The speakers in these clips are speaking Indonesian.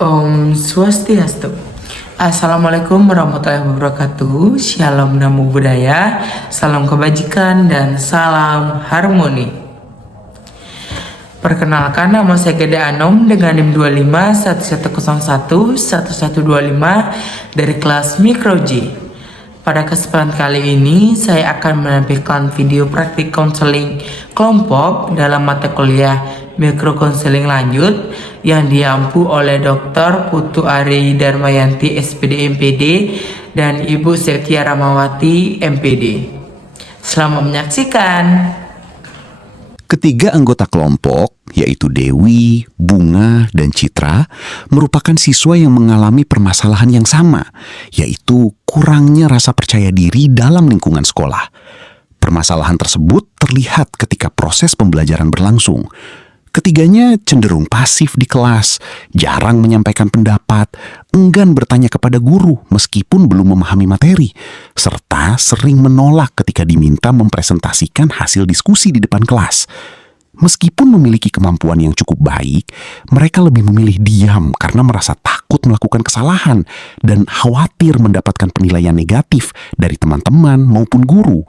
Om Swastiastu. Assalamualaikum warahmatullahi wabarakatuh. Shalom namo buddhaya, salam kebajikan dan salam harmoni. Perkenalkan, nama saya Gede Anom dengan NIM 2511011125 dari kelas Mikro J. Pada kesempatan kali ini, saya akan menampilkan video praktik konseling kelompok dalam mata kuliah Mikro Konseling Lanjut yang diampu oleh Dr. Putu Ari Darmayanti SPD MPD dan Ibu Setia Ramawati MPD. Selamat menyaksikan. Ketiga anggota kelompok, yaitu Dewi, Bunga, dan Citra, merupakan siswa yang mengalami permasalahan yang sama, yaitu kurangnya rasa percaya diri dalam lingkungan sekolah. Permasalahan tersebut terlihat ketika proses pembelajaran berlangsung. Ketiganya cenderung pasif di kelas, jarang menyampaikan pendapat, enggan bertanya kepada guru meskipun belum memahami materi, serta sering menolak ketika diminta mempresentasikan hasil diskusi di depan kelas. Meskipun memiliki kemampuan yang cukup baik, mereka lebih memilih diam karena merasa takut melakukan kesalahan dan khawatir mendapatkan penilaian negatif dari teman-teman maupun guru.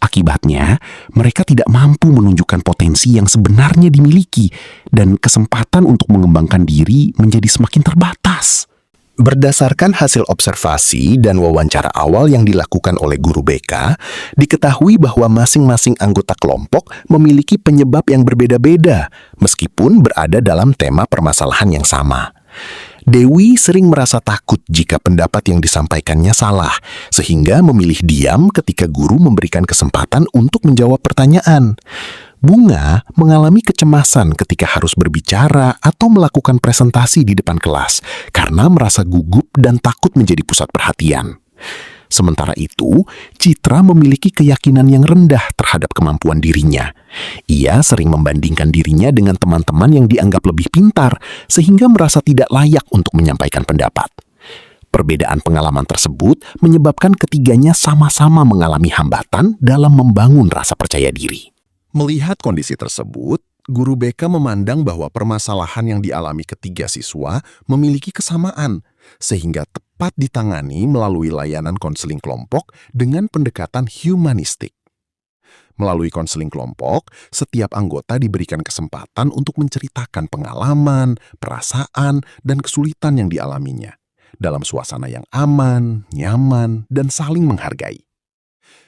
Akibatnya, mereka tidak mampu menunjukkan potensi yang sebenarnya dimiliki dan kesempatan untuk mengembangkan diri menjadi semakin terbatas. Berdasarkan hasil observasi dan wawancara awal yang dilakukan oleh guru BK, diketahui bahwa masing-masing anggota kelompok memiliki penyebab yang berbeda-beda meskipun berada dalam tema permasalahan yang sama. Dewi sering merasa takut jika pendapat yang disampaikannya salah, sehingga memilih diam ketika guru memberikan kesempatan untuk menjawab pertanyaan. Bunga mengalami kecemasan ketika harus berbicara atau melakukan presentasi di depan kelas karena merasa gugup dan takut menjadi pusat perhatian. Sementara itu, Citra memiliki keyakinan yang rendah terhadap kemampuan dirinya. Ia sering membandingkan dirinya dengan teman-teman yang dianggap lebih pintar, sehingga merasa tidak layak untuk menyampaikan pendapat. Perbedaan pengalaman tersebut menyebabkan ketiganya sama-sama mengalami hambatan dalam membangun rasa percaya diri. Melihat kondisi tersebut, guru BK memandang bahwa permasalahan yang dialami ketiga siswa memiliki kesamaan, sehingga tepat ditangani melalui layanan konseling kelompok dengan pendekatan humanistik. Melalui konseling kelompok, setiap anggota diberikan kesempatan untuk menceritakan pengalaman, perasaan, dan kesulitan yang dialaminya, dalam suasana yang aman, nyaman, dan saling menghargai.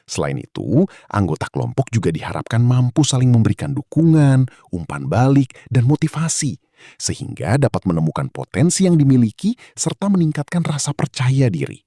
Selain itu, anggota kelompok juga diharapkan mampu saling memberikan dukungan, umpan balik, dan motivasi, sehingga dapat menemukan potensi yang dimiliki serta meningkatkan rasa percaya diri.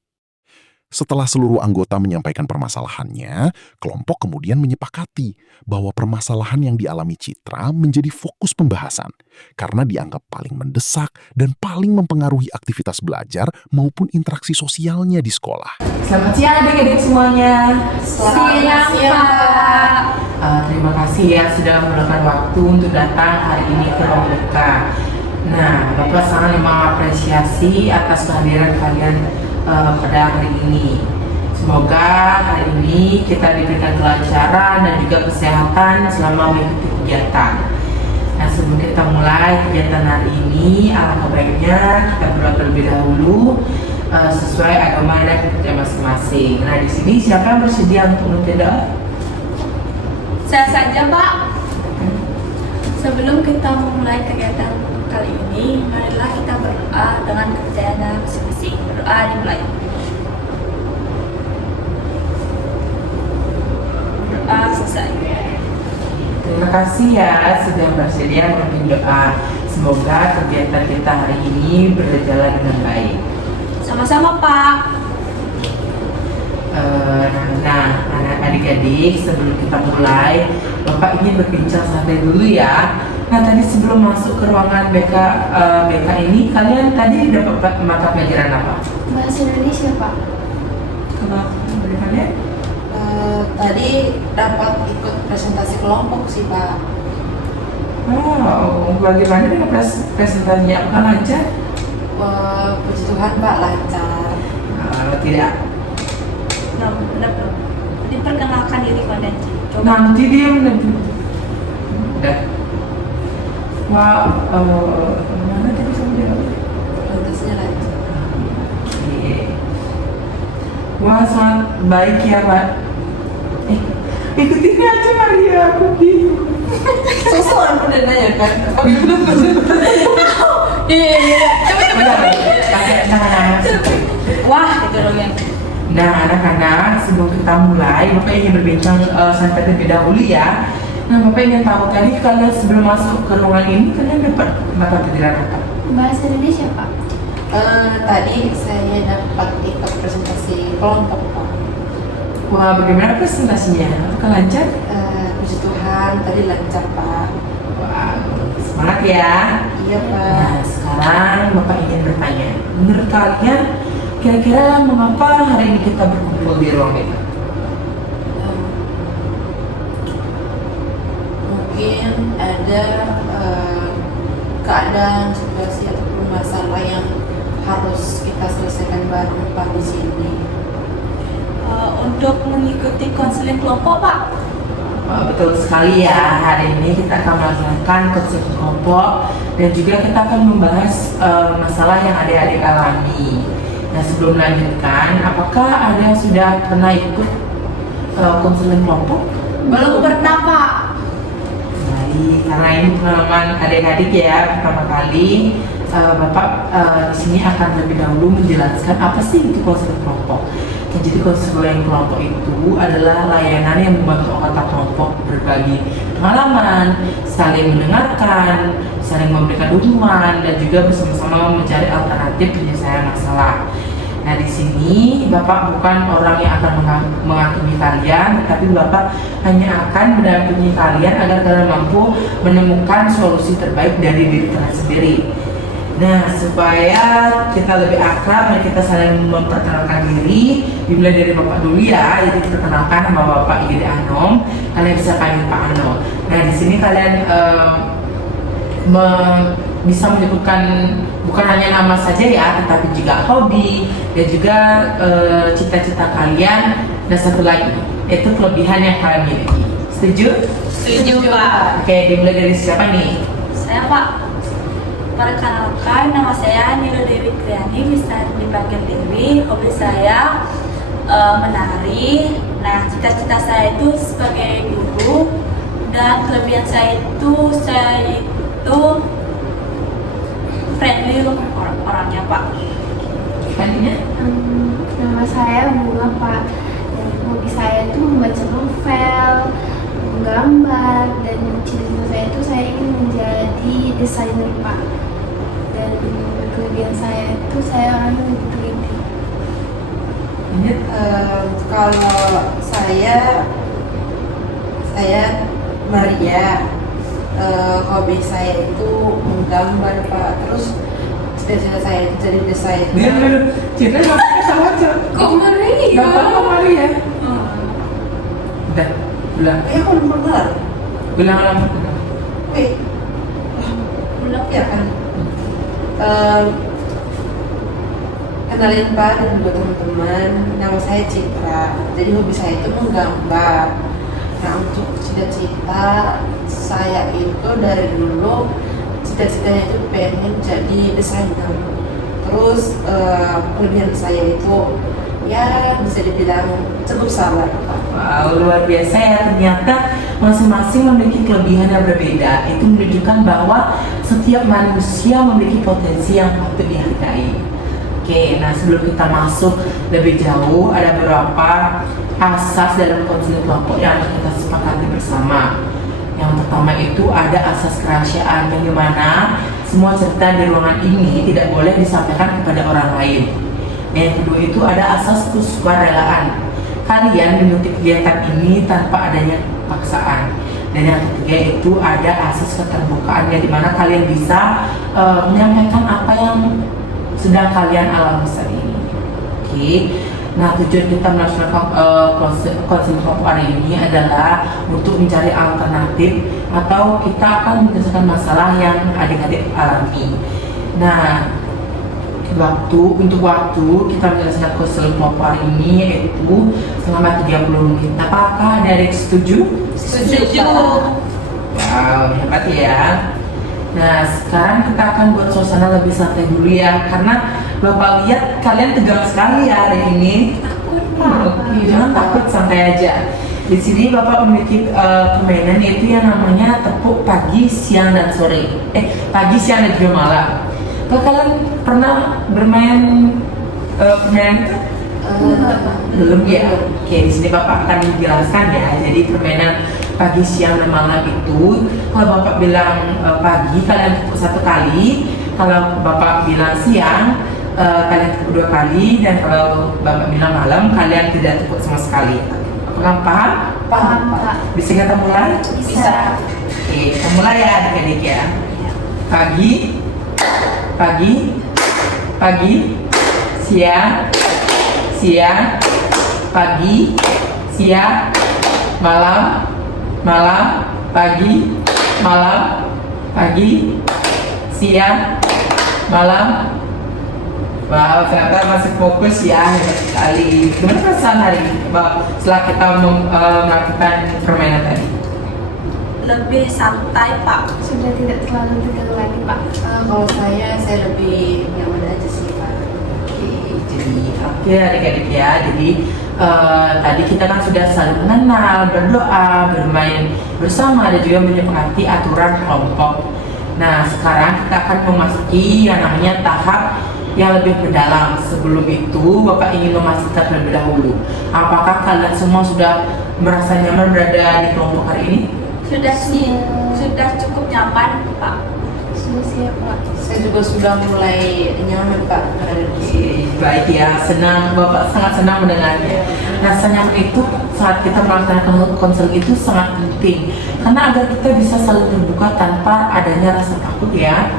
Setelah seluruh anggota menyampaikan permasalahannya, kelompok kemudian menyepakati bahwa permasalahan yang dialami Citra menjadi fokus pembahasan karena dianggap paling mendesak dan paling mempengaruhi aktivitas belajar maupun interaksi sosialnya di sekolah. Selamat siang adik-adik semuanya. Siang, Pak. Terima kasih ya sudah meluangkan waktu untuk datang hari ini ke ruang BK. Nah, Bapak sangat mengapresiasi atas kehadiran kalian pada hari ini. Semoga hari ini kita diberikan kelancaran dan juga kesehatan selama mengikuti kegiatan. Nah, sebelum kita mulai kegiatan hari ini, alangkah baiknya kita berdoa terlebih dahulu sesuai agama dan kepercayaan masing-masing. Nah, di sini siapa yang bersedia untuk membaca doa? Saya saja, Pak. Sebelum kita memulai kegiatan kali ini, marilah kita berdoa dengan kepercayaan masing-masing. Berdoa dimulai. Berdoa selesai. Terima kasih ya sudah bersedia memimpin doa. Semoga kegiatan kita hari ini berjalan dengan baik. Sama-sama, Pak. Nah, adik-adik, sebelum kita mulai, Bapak ingin berbincang santai dulu ya. Nah, tadi sebelum masuk ke ruangan BK ini, kalian tadi dapat mata pelajaran apa? Bahasa Indonesia, Pak. Kenapa kalian? Tadi dapat ikut presentasi kelompok sih, Pak. Oh, bagaimana dengan presentasinya? Apakah lancar? Puji Tuhan, Pak, lancar. Tidak. Belum. Diperkenalkan diri pada coba. Nanti dia udah. Wah, mana tadi sama dia? Wah, sangat baik ya, Pak. Ikutin aja Maria, aku bingung. Sosokan udah nanya kan. Iya. Coba. Pakai tangan. Wah, itu dong yang. Nah, anak-anak, sebelum kita mulai, Bapak ingin berbincang sampai terlebih dahulu ya. Nah, Bapak ingin tahu tadi kalian sebelum masuk ke ruangan ini, kalian dapat mata pelajaran apa? Bahasa Indonesia, Pak. Tadi saya dapat ikut presentasi kelompok Pak. Wah, bagaimana presentasinya? Apakah lancar? Puji Tuhan tadi lancar Pak. Wah, semangat ya. Iya Pak. Nah, sekarang Bapak ingin bertanya, menurut kalian kira-kira mengapa hari ini kita berkumpul di ruang ini? Mungkin ada keadaan, situasi ataupun masalah yang harus kita selesaikan bareng Pak di sini. Untuk mengikuti konseling kelompok, Pak. Wah, betul sekali ya, hari ini kita akan melaksanakan konseling kelompok dan juga kita akan membahas masalah yang adik-adik alami. Nah, sebelum melanjutkan, apakah ada yang sudah pernah ikut konseling kelompok? Belum pernah, Pak. Baik, karena ini pengalaman adik-adik ya, pertama kali Bapak di sini akan lebih dahulu menjelaskan apa sih itu konseling kelompok. Nah, jadi konseling kelompok itu adalah layanan yang membantu anggota kelompok berbagi pengalaman, saling mendengarkan, saling memberikan dukungan, dan juga bersama-sama mencari alternatif penyelesaian masalah. Nah, di sini Bapak bukan orang yang akan menghakimi kalian, tetapi Bapak hanya akan mendampingi kalian agar kalian mampu menemukan solusi terbaik dari diri kalian sendiri. Nah, supaya kita lebih akrab dan kita saling memperkenalkan diri, dimulai dari Bapak dulu ya. Jadi perkenalkan nama Bapak Igede Anom, kalian bisa panggil Pak Ano. Nah, di sini kalian bisa menyebutkan bukan hanya nama saja ya, tetapi juga hobi dan juga cita-cita kalian, dan satu lagi itu kelebihan yang kalian miliki. Setuju? Setuju, Pak. Oke, dimulai dari siapa nih? Saya, Pak. Perkenalkan, nama saya Nilo Dewi Triani, bisa dipanggil Dewi. Hobi saya menari. Nah, cita-cita saya itu sebagai guru, dan kelebihan saya itu friendly orangnya, Pak. Tadinya? Nama saya Bunga, Pak. Dan hobi saya itu membaca novel, menggambar, dan cita-cita saya itu saya ingin menjadi desainer, Pak. Dan kelebihan saya itu saya orangnya lebih teliti. Kalau saya Maria. Hobi saya itu menggambar Pak. Terus cita-cita saya itu jadi desainer. Dia cerita maksudnya sama aja. Kok Maria? Gak apa-apa Maria. Udah, bilang. Aku belum pernah. Bilang alamat. Belum ya kan. Kenalin Pak dan juga teman-teman. Nama saya Citra. Jadi hobi saya itu menggambar. Nah, untuk cita-cita saya itu dari dulu cita-citanya itu pengen jadi desainer. Terus kelebihan saya itu ya bisa dibilang cukup sabar. Wow, luar biasa ya, ternyata masing-masing memiliki kelebihan yang berbeda. Itu menunjukkan bahwa setiap manusia memiliki potensi yang patut dihargai. Oke, nah sebelum kita masuk lebih jauh, ada beberapa asas dalam konseling kelompok yang harus kita sepakati bersama. Yang pertama itu ada asas kerahasiaan, yang dimana semua cerita di ruangan ini tidak boleh disampaikan kepada orang lain. Yang kedua itu ada asas kesukarelaan. Kalian mengikuti kegiatan ini tanpa adanya paksaan. Dan yang ketiga itu ada asas keterbukaan, yang dimana kalian bisa menyampaikan apa yang sedang kalian alami saat ini. Oke. Nah, tujuan kita melaksanakan konseling kelompok hari ini adalah untuk mencari alternatif atau kita akan menyelesaikan masalah yang adik-adik alami. Nah, untuk waktu kita menyelesaikan konseling kelompok hari ini yaitu selama 30 menit. Apakah adik-adik setuju? Setuju. Wow, hebat ya. Nah, sekarang kita akan buat suasana lebih santai dulu ya, karena Bapak lihat kalian tegang sekali ya hari ini. Takut, Pak. Oke, jangan takut, santai aja. Di sini Bapak memiliki permainan yaitu yang namanya tepuk pagi, siang, dan sore. Pagi, siang, dan juga malam. Kalau kalian pernah bermain permainan itu? Belum ya? Oke, di sini Bapak akan menjelaskan ya. Jadi permainan pagi, siang, dan malam itu, kalau Bapak bilang pagi, kalian tepuk 1 kali. Kalau Bapak bilang siang, kalian tepuk 2 kali. Dan kalau Bapak bilang malam, kalian tidak tepuk sama sekali. Apakah paham? Paham, Pak. Bisa kita mulai? Bisa. Oke, kita mulai ya adik-adik ya. Pagi, pagi, pagi, siang, siang, pagi, siang, malam, malam, pagi, malam, pagi, siang, malam. Wow, ternyata masih fokus ya, hebat sekali. Gimana perasaan hari ini setelah kita melakukan permainan tadi? Lebih santai, Pak. Sudah tidak terlalu tegang lagi, Pak. Kalau saya lebih nyaman aja sih Pak. Oke adik-adik ya, jadi tadi kita kan sudah saling mengenal, berdoa, bermain bersama, dan juga menyepakati aturan kelompok. Nah sekarang kita akan memasuki yang namanya tahap yang lebih mendalam. Sebelum itu Bapak ingin memastikan terlebih dahulu, apakah kalian semua sudah merasa nyaman berada di kelompok hari ini? Sudah sih, sudah cukup nyaman, Pak. Sudah siap, Pak. Saya juga sudah mulai nyaman Pak berada di sini. Baik ya, senang, Bapak sangat senang mendengarnya. Rasa nyaman itu saat kita melaksanakan konseling itu sangat penting, karena agar kita bisa saling terbuka tanpa adanya rasa takut ya.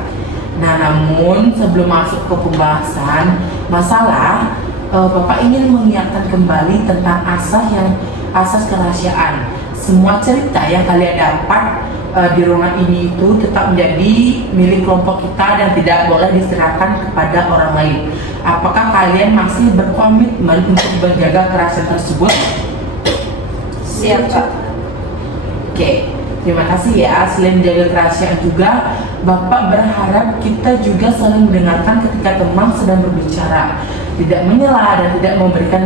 Nah namun sebelum masuk ke pembahasan masalah, Bapak ingin mengingatkan kembali tentang asas kerahasiaan. Semua cerita yang kalian dapat di ruangan ini itu tetap menjadi milik kelompok kita dan tidak boleh diserahkan kepada orang lain. Apakah kalian masih berkomitmen untuk menjaga kerahasiaan tersebut? Siap Pak. Oke, terima kasih ya. Selain menjaga kerahasiaan juga, Bapak berharap kita juga saling mendengarkan ketika teman sedang berbicara, tidak menyela dan tidak memberikan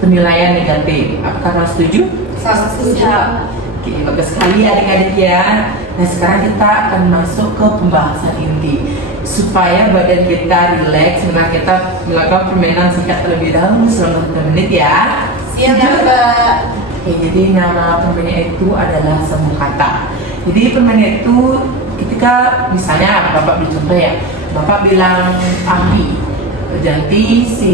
penilaian negatif. Apakah kalian setuju? Setuju. Oke, bagus sekali adik-adik ya. Nah sekarang kita akan masuk ke pembahasan inti. Supaya badan kita rileks, maka kita melakukan permainan singkat terlebih dahulu selama 3 menit ya. Siap Setuju? Pak. Oke, jadi nama permainan itu adalah sambung kata. Jadi permainan itu ketika misalnya Bapak beri contoh ya, Bapak bilang api, jadi si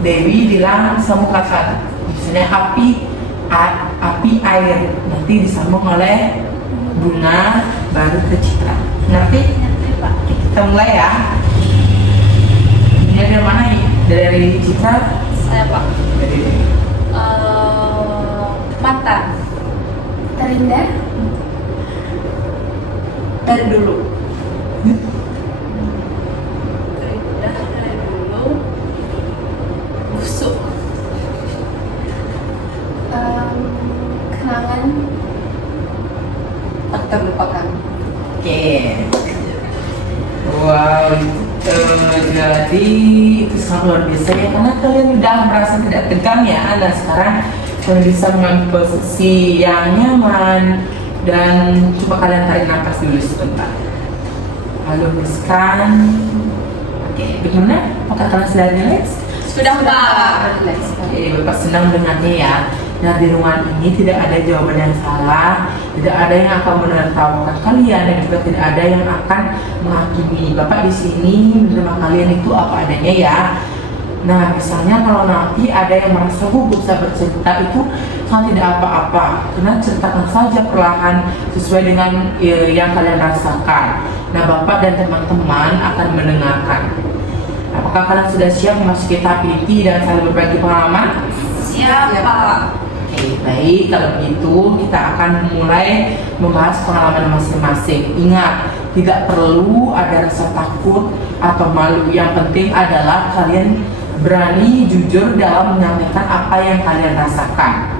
Dewi bilang sambung kata, misalnya api air, nanti disambung oleh bunga baru ke Citra. Ngerti? Pak. Kita mulai ya. Ini dari mana nih? Dari Citra? Saya, Pak. Dari Mantan. Terindah. Dari dulu. Terindah dari dulu. Busuk. Kenangan. Tak terlupakan. Oke. Wow, jadi itu sangat luar biasa ya, karena kalian udah merasa tidak tegang ya. Nah sekarang kalian bisa mengambil posisi yang nyaman dan coba kalian tarik nafas dulu sebentar. Lalu hembuskan. Oke, bagaimana? Apakah kalian sudah relax? Sudah, Pak. Oke, Bapak senang dengannya ya. Nah di ruangan ini tidak ada jawaban yang salah, tidak ada yang akan menertawakan kalian, dan juga tidak ada yang akan menghakimi. Bapak di sini menerima kalian itu apa adanya ya. Nah misalnya kalau nanti ada yang merasa gugup saat bercerita, itu kan tidak apa-apa, karena ceritakan saja perlahan sesuai dengan yang kalian rasakan. Nah Bapak dan teman-teman akan mendengarkan. Apakah kalian sudah siap memasuki tahap inti dan saling berbagi pengalaman? Siap, Pak. Oke, baik, kalau begitu kita akan mulai membahas pengalaman masing-masing. Ingat, tidak perlu ada rasa takut atau malu. Yang penting adalah kalian berani jujur dalam menyampaikan apa yang kalian rasakan.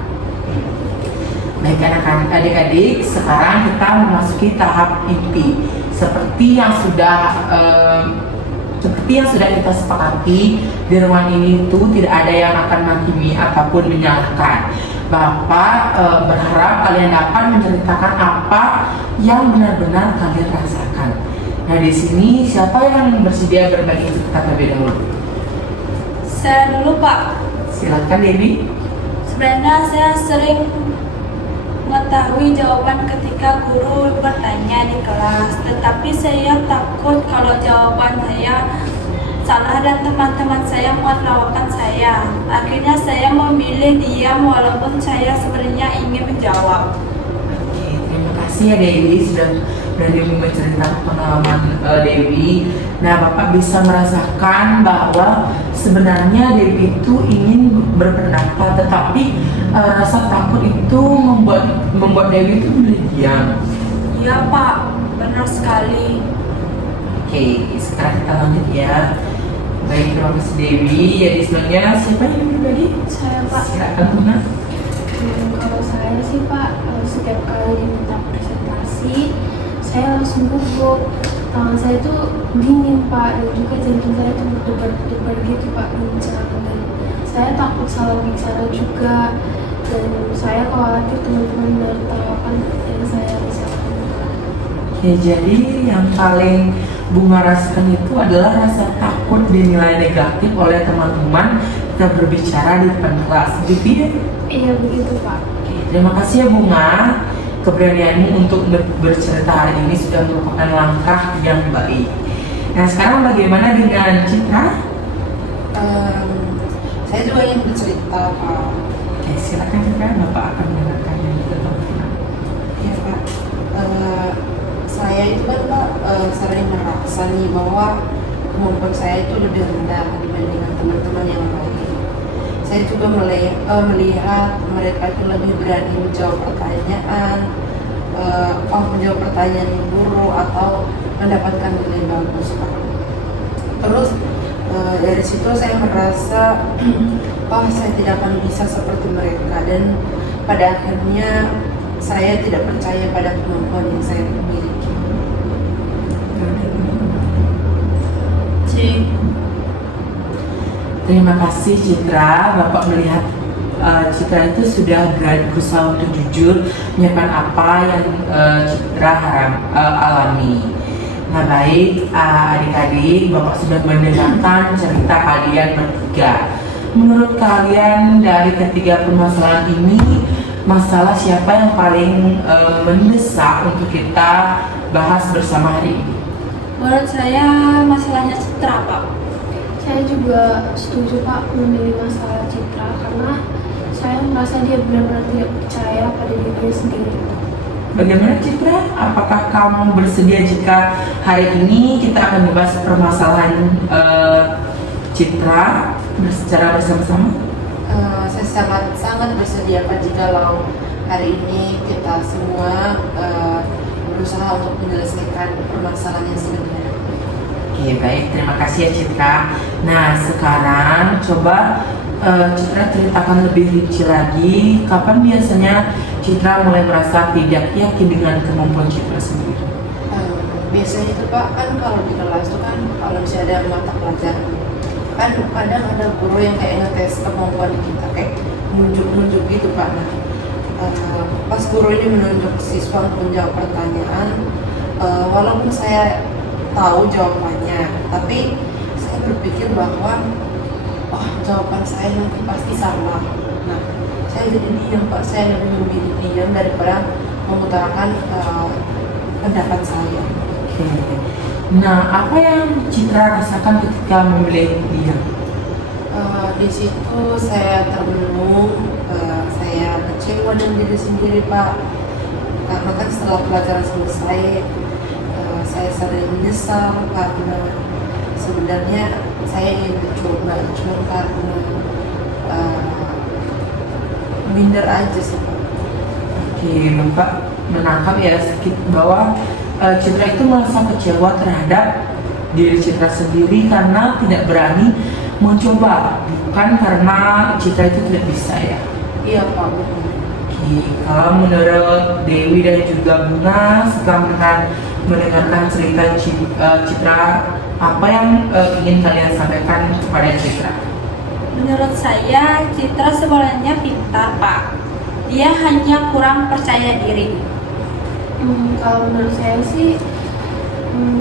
Baik adik-adik, sekarang kita memasuki tahap inti. Seperti yang seperti yang sudah kita sepakati, di ruangan ini itu tidak ada yang akan menghakimi ataupun menyalahkan. Bapak berharap kalian dapat menceritakan apa yang benar-benar kalian rasakan. Nah, di sini siapa yang bersedia berbagi cerita terlebih dahulu? Saya dulu, Pak. Silakan Dewi. Sebenarnya saya sering mengetahui jawaban ketika guru bertanya di kelas, tetapi saya takut kalau jawaban saya salah dan teman-teman saya menertawakan saya. Akhirnya saya memilih diam walaupun saya sebenarnya ingin menjawab. Oke, terima kasih ya Dewi sudah berani menceritakan pengalaman Dewi. Nah, Bapak bisa merasakan bahwa sebenarnya Dewi itu ingin berpendapat, tetapi rasa takut itu membuat Dewi itu diam. Iya, Pak, benar sekali. Oke, sekarang kita lanjut ya. Baik, terima kasih Dewi. Jadi sebenarnya siapa yang berbagi? Saya, Pak. Silakan Buna. Kalau saya sih Pak, setiap kali diminta presentasi, saya langsung gugup. Tangan saya tuh dingin Pak, dan juga jantung saya tuh berdebar gitu Pak, kencang. Dan saya takut salah bicara juga, dan saya khawatir teman-teman menertawakan yang saya bisa lakukan. Ya, jadi yang paling Bunga rasakan itu adalah rasa takut dinilai negatif oleh teman-teman kita berbicara di depan kelas. Gitu ya? Iya begitu Pak. Oke, terima kasih ya Bunga. Keberanianmu untuk bercerita hari ini sudah merupakan langkah yang baik. Nah, sekarang bagaimana dengan Citra? Saya juga ingin bercerita, Pak. Oke, silakan Citra. Bapak akan mendengarkan yang kita. Iya, Pak. Saya itu kan Pak sering merasa nih bahwa kemampuan saya itu lebih rendah dibandingkan teman-teman yang lain. Saya juga melihat mereka itu lebih berani menjawab pertanyaan, menjawab pertanyaan guru atau mendapatkan nilai bagus, Pak. Terus dari situ saya merasa saya tidak akan bisa seperti mereka, dan pada akhirnya saya tidak percaya pada kemampuan yang saya miliki. Terima kasih Citra. Bapak melihat Citra itu sudah berusaha untuk jujur menyampaikan apa yang Citra alami. Nah, baik adik-adik, Bapak sudah mendengarkan cerita kalian bertiga. Menurut kalian dari ketiga permasalahan ini, masalah siapa yang paling mendesak untuk kita bahas bersama hari ini? Menurut saya masalahnya Citra, Pak. Saya juga setuju Pak memilih masalah Citra, karena saya merasa dia benar-benar tidak percaya pada dirinya sendiri. Bagaimana Citra? Apakah kamu bersedia jika hari ini kita akan membahas permasalahan Citra secara bersama-sama? Saya sangat bersedia Pak jikalau hari ini kita semua berusaha untuk menyelesaikan permasalahan yang sebenarnya. Oke, baik, terima kasih ya Citra. Nah, sekarang coba Citra ceritakan lebih rinci lagi, kapan biasanya Citra mulai merasa tidak yakin dengan kemampuan Citra sendiri? Biasanya itu Pak, kan kalau di kelas itu kan kalau misalnya ada mata pelajaran, kan kadang ada guru yang kayak ngetes kemampuan kita, kayak nunjuk-nunjuk gitu Pak. Nah, pas guru ini menunjuk siswa untuk menjawab pertanyaan, walaupun saya tahu jawabannya, tapi saya berpikir bahwa jawaban saya nanti pasti salah. Nah, saya jadi diam Pak, saya lebih memilih diam daripada mengutarakan pendapat saya. Oke. Nah, apa yang Citra rasakan ketika memilih diam? Di situ saya termenung, saya kecewa dengan diri sendiri Pak, karena kan setelah pelajaran selesai saya sering menyesal karena sebenarnya saya ingin mencoba, cuma karena minder aja sih Pak. Oke, Bapak menangkap ya sedikit bahwa Citra itu merasa kecewa terhadap diri Citra sendiri karena tidak berani mencoba, bukan karena Citra itu tidak bisa ya. Iya Pak, betul. Oke, kalau menurut Dewi dan juga Bunga setelah mendengarkan cerita Citra Apa yang ingin kalian sampaikan kepada Citra? Menurut saya, Citra sebenarnya pintar, Pak. Dia hanya kurang percaya diri. Kalau menurut saya sih,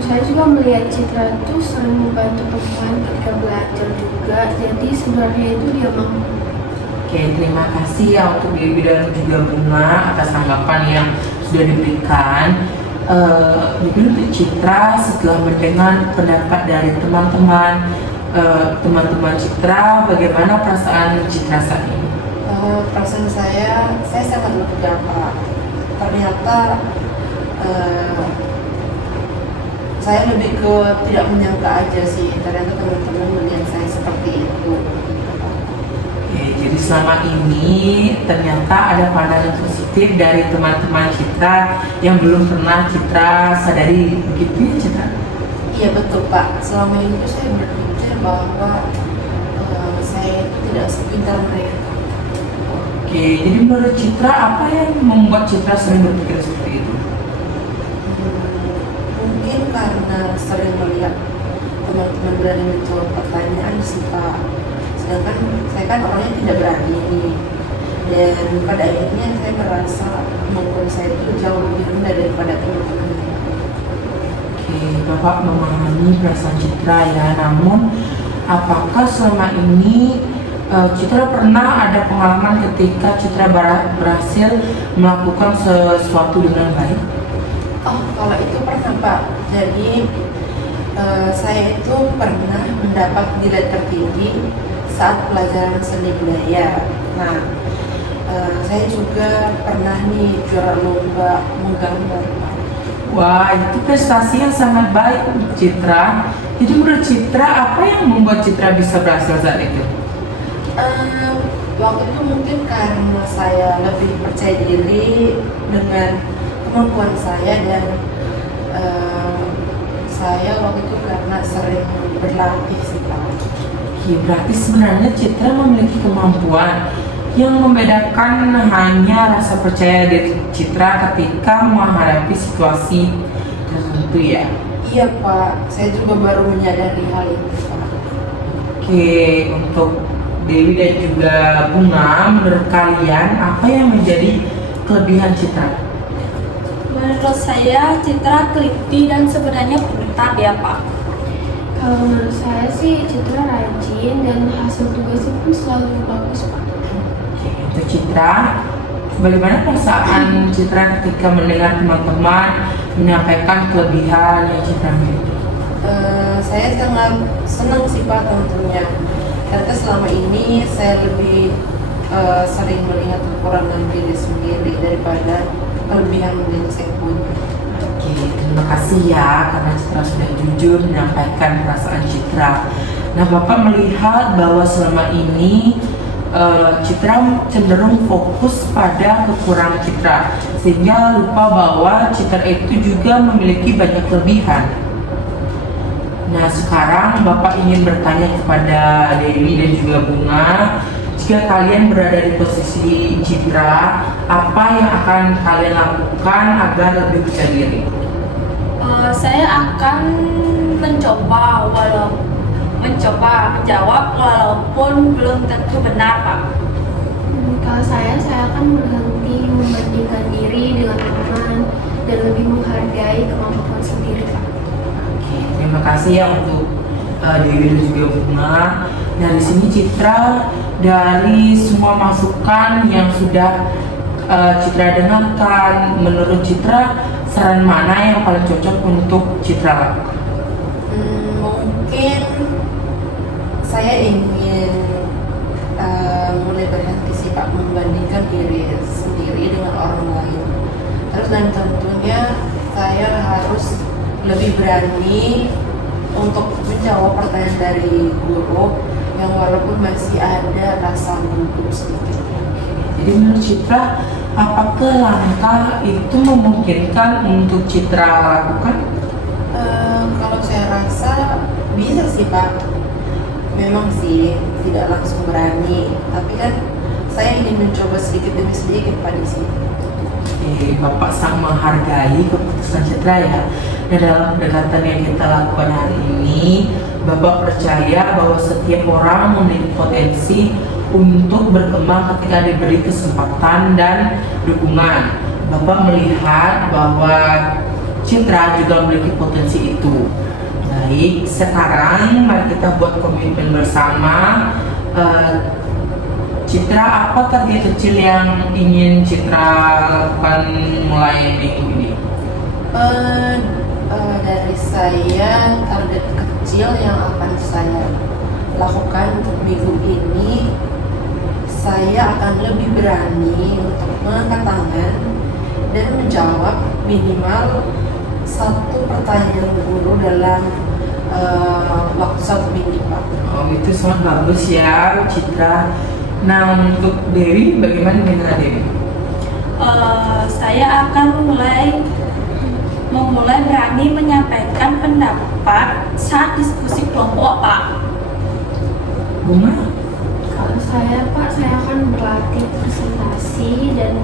saya juga melihat Citra itu sering membantu teman ketika belajar juga. Jadi sebenarnya itu dia mampu. Oke, terima kasih ya untuk Dewi dan juga Bunga atas tanggapan yang sudah diberikan. Mungkin untuk Citra, setelah mendengar pendapat dari teman-teman Citra, bagaimana perasaan Citra saat ini? Perasaan saya sangat lega Pak. Ternyata saya lebih ke tidak menyangka aja sih, ternyata teman-teman melihat saya seperti itu. Oke, jadi selama ini ternyata ada pandangan positif dari teman-teman Citra yang belum pernah Citra sadari, begitu ya Citra? Iya betul Pak, selama ini tuh saya berpikir bahwa saya tidak sepintar mereka. Oke, jadi menurut Citra apa yang membuat Citra sering berpikir seperti itu? Mungkin karena sering melihat teman-teman berani menjawab pertanyaan sih Pak. Sedangkan saya kan orangnya tidak berani nih. Dan pada akhirnya saya merasa kemampuan saya itu jauh lebih rendah daripada teman-teman. Oke, Bapak memahami perasaan Citra ya, namun apakah selama ini Citra pernah ada pengalaman ketika Citra berhasil melakukan sesuatu dengan baik? Oh, kalau itu pernah Pak. Jadi saya itu pernah mendapat nilai tertinggi saat pelajaran seni budaya. Nah, saya juga pernah nih juara lomba menggambar. Wah, itu prestasi yang sangat baik Citra. Jadi menurut Citra, apa yang membuat Citra bisa berhasil saat itu? Waktu itu mungkin karena saya lebih percaya diri dengan kemampuan saya dan saya waktu itu karena sering berlatih sih Pak. Ya, berarti sebenarnya Citra memiliki kemampuan. Yang membedakan hanya rasa percaya diri Citra ketika menghadapi situasi tertentu ya. Iya Pak, saya juga baru menyadari hal itu Pak. Oke, untuk Dewi dan juga Bunga, menurut kalian apa yang menjadi kelebihan Citra? Menurut saya, Citra teliti dan sebenarnya pintar ya, Pak. Kalau menurut saya sih Citra rajin dan hasil tugasnya pun selalu bagus Pak. Oke, untuk Citra, bagaimana perasaan Citra ketika mendengar teman-teman menyampaikan kelebihan yang Citra miliki? Saya sangat senang sih Pak tentunya. Karena selama ini saya lebih sering melihat kekurangan diri sendiri daripada kelebihan yang saya punya. Oke, terima kasih ya karena Citra sudah jujur menyampaikan perasaan Citra. Nah, Bapak melihat bahwa selama ini Citra cenderung fokus pada kekurangan Citra, sehingga lupa bahwa Citra itu juga memiliki banyak kelebihan. Nah, sekarang Bapak ingin bertanya kepada Dewi dan juga Bunga, jika kalian berada di posisi Citra, apa yang akan kalian lakukan agar lebih percaya diri? Saya akan mencoba menjawab walaupun belum tentu benar, Pak. Kalau saya akan berhenti membandingkan diri dengan teman dan lebih menghargai kemampuan sendiri Pak. Oke, terima kasih ya untuk Dewi dan juga Bunga. Nah, di sini Citra dari semua masukan yang sudah Citra dengarkan, menurut Citra saran mana yang paling cocok untuk Citra lakukan? Mungkin saya ingin mulai berhenti sih Pak membandingkan diri sendiri dengan orang lain. Terus dan tentunya saya harus lebih berani untuk menjawab pertanyaan dari guru yang walaupun masih ada rasa gugup sedikit. Jadi menurut Citra, apakah langkah itu memungkinkan untuk Citra lakukan? Kalau saya rasa bisa sih Pak. Memang sih tidak langsung berani, tapi kan saya ingin mencoba sedikit demi sedikit Pak di sini. Oke, Bapak sangat menghargai keputusan Citra ya. Dan dalam pendekatan yang kita lakukan hari ini, Bapak percaya bahwa setiap orang memiliki potensi untuk berkembang ketika diberi kesempatan dan dukungan. Bapak melihat bahwa Citra juga memiliki potensi itu. Baik, sekarang mari kita buat komitmen bersama. Citra, apa target kecil yang ingin Citra lakukan mulai minggu ini? Dari saya, target kecil yang akan saya lakukan untuk minggu ini, saya akan lebih berani untuk mengangkat tangan dan menjawab minimal satu pertanyaan guru dalam waktu 1 minggu, Pak. Oh, itu sangat bagus ya, Citra. Nah, untuk Dewi, bagaimana dengan Dewi? Saya akan memulai berani menyampaikan pendapat saat diskusi kelompok, Pak. Bunga? Kalau saya Pak, saya akan berlatih presentasi dan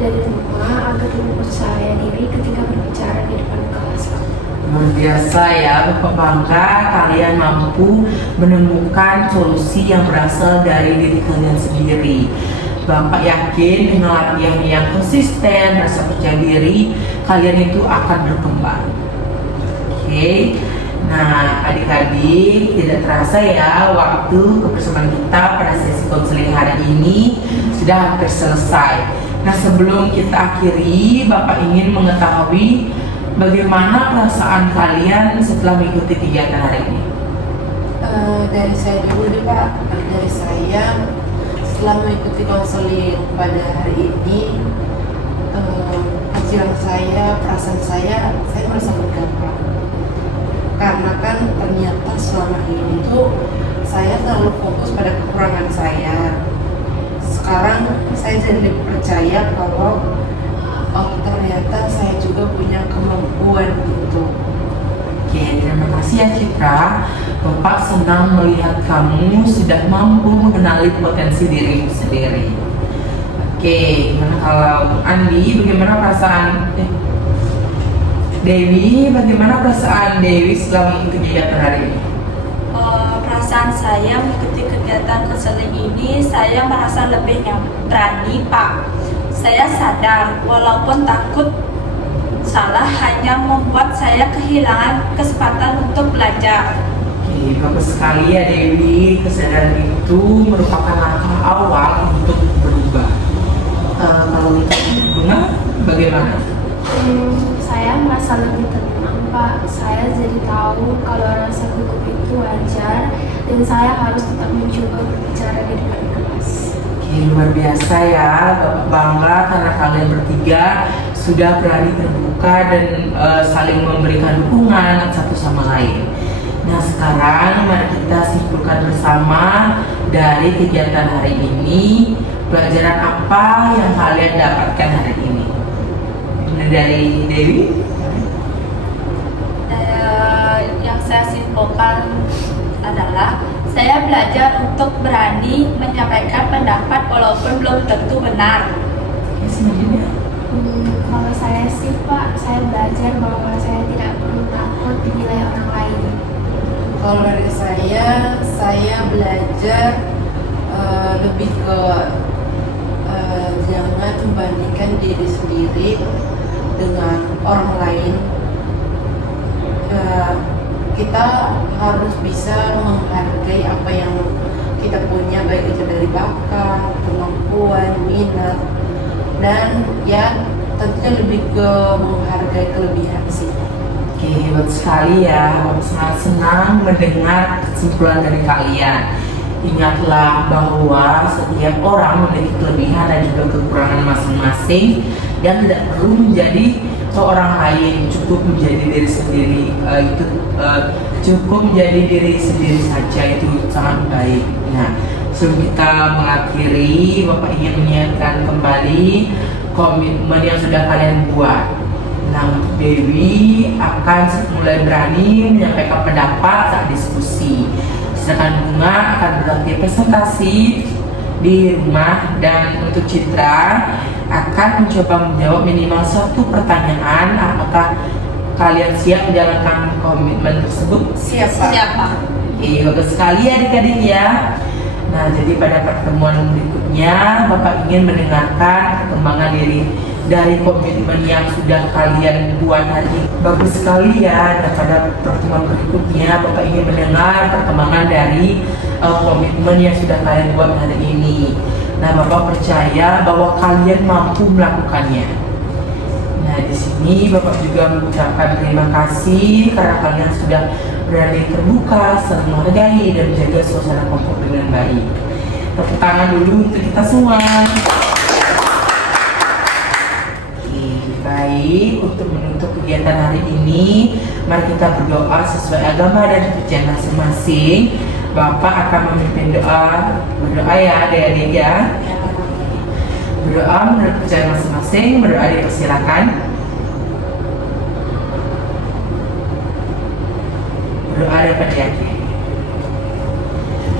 dari rumah agar lebih percaya diri ketika berbicara di depan kelas, Pak. Luar biasa ya, Bapak bangga kalian mampu menemukan solusi yang berasal dari diri kalian sendiri. Bapak yakin dengan latihan yang konsisten, rasa percaya diri, kalian itu akan berkembang. Oke, nah adik-adik, tidak terasa ya waktu kebersamaan kita pada sesi konseling hari ini sudah hampir selesai. Nah, sebelum kita akhiri, Bapak ingin mengetahui bagaimana perasaan kalian setelah mengikuti kegiatan hari ini? Dari saya dulu deh, Pak. Dari saya, setelah mengikuti konseling pada hari ini, pikiran saya, perasaan saya merasa lega, Pak. Karena kan ternyata selama ini tuh saya terlalu fokus pada kekurangan saya. Sekarang saya jadi percaya kalau ternyata saya juga punya kemampuan gitu. Oke, terima kasih ya Citra. Bapak senang melihat kamu sudah mampu mengenali potensi dirimu sendiri. Oke, gimana kalau Andi, bagaimana perasaan Dewi, bagaimana perasaan Dewi setelah mengikuti kegiatan hari ini? Perasaan saya mengikuti kegiatan konseling ini, saya merasa lebih berani, Pak. Saya sadar walaupun takut salah hanya membuat saya kehilangan kesempatan untuk belajar. Oke, bagus sekali ya Dewi. Kesadaran itu merupakan langkah awal untuk berubah. Kalau itu Bunga, bagaimana? Saya merasa lebih tenang, Pak. Saya jadi tahu kalau rasa gugup itu wajar dan saya harus tetap mencoba berbicara di depan kelas. Oke, luar biasa ya, Bapak bangga karena kalian bertiga sudah berani terbuka dan saling memberikan dukungan satu sama lain. Nah, sekarang mari kita simpulkan bersama dari kegiatan hari ini, pelajaran apa yang kalian dapatkan hari ini. Ini dari Dewi. Yang saya simpulkan adalah saya belajar untuk berani menyampaikan pendapat walaupun belum tentu benar. Ya, sebenarnya. Kalau saya sih, Pak, saya belajar bahwa saya tidak perlu takut dinilai orang lain. Kalau dari saya belajar lebih ke jangan membandingkan diri sendiri dengan orang lain. Kita harus bisa menghargai apa yang kita punya, baik itu dari bakat, kemampuan, minat, dan ya tentunya lebih ke menghargai kelebihan sih. Oke, hebat sekali ya. Bapak sangat senang mendengar kesimpulan dari kalian. Ingatlah bahwa setiap orang memiliki kelebihan dan juga kekurangan masing-masing dan tidak perlu menjadi seorang lain, cukup menjadi diri sendiri. Cukup menjadi diri sendiri saja, itu sangat baik. Nah, sebelum kita mengakhiri, Bapak ingin mengingatkan kembali komitmen yang sudah kalian buat. Nah, untuk Dewi akan mulai berani menyampaikan pendapat saat diskusi. Sedangkan Bunga akan berlatih presentasi di rumah, dan untuk Citra akan mencoba menjawab minimal satu pertanyaan. Apakah kalian siap menjalankan komitmen tersebut? Siapa? Oke, bagus sekali adik-adik ya. Nah, jadi pada pertemuan berikutnya Bapak ingin mendengarkan perkembangan dari komitmen yang sudah kalian buat hari ini. Bagus sekali ya. Nah, pada pertemuan berikutnya Bapak ingin mendengar perkembangan dari komitmen yang sudah kalian buat hari ini. Nah, Bapak percaya bahwa kalian mampu melakukannya. Nah, di sini Bapak juga mengucapkan terima kasih karena kalian sudah berani terbuka, saling menghargai, dan menjaga suasana kelompok dengan baik. Tepuk tangan dulu untuk kita semua. Oke, baik. Untuk menutup kegiatan hari ini, mari kita berdoa sesuai agama dan kepercayaan masing-masing. Bapak akan memimpin doa. Berdoa ya adik-adik ya. Berdoa menurut kepercayaan masing-masing. Berdoa dipersilakan. Berdoa dapat diakhiri.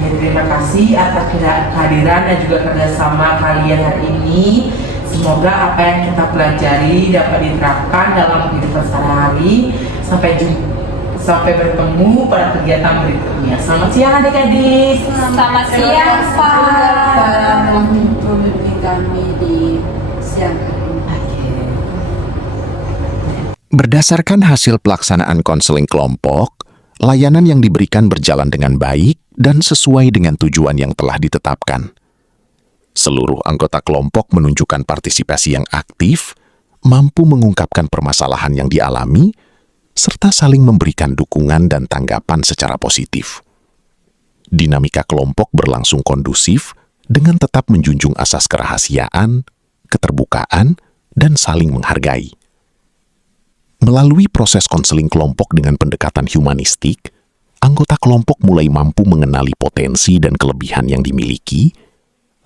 Ya, terima kasih atas kehadiran dan juga kerjasama kalian hari ini. Semoga apa yang kita pelajari dapat diterapkan dalam kehidupan sehari-hari. Sampai bertemu pada kegiatan berikutnya. Selamat siang adik-adik. Selamat siang, Pak. Telah membimbing kami di siang hari ini. Berdasarkan hasil pelaksanaan konseling kelompok, layanan yang diberikan berjalan dengan baik dan sesuai dengan tujuan yang telah ditetapkan. Seluruh anggota kelompok menunjukkan partisipasi yang aktif, mampu mengungkapkan permasalahan yang dialami, serta saling memberikan dukungan dan tanggapan secara positif. Dinamika kelompok berlangsung kondusif dengan tetap menjunjung asas kerahasiaan, keterbukaan, dan saling menghargai. Melalui proses konseling kelompok dengan pendekatan humanistik, anggota kelompok mulai mampu mengenali potensi dan kelebihan yang dimiliki,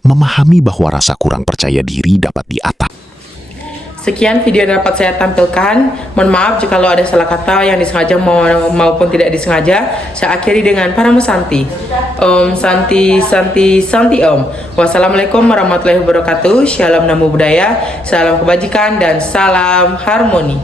memahami bahwa rasa kurang percaya diri dapat diatasi. Sekian video yang dapat saya tampilkan. Mohon maaf jika ada salah kata yang disengaja maupun tidak disengaja. Saya akhiri dengan Paramo Santi. Om Santi Santi Santi Om. Wassalamualaikum warahmatullahi wabarakatuh. Shalom namo buddhaya. Salam kebajikan dan salam harmoni.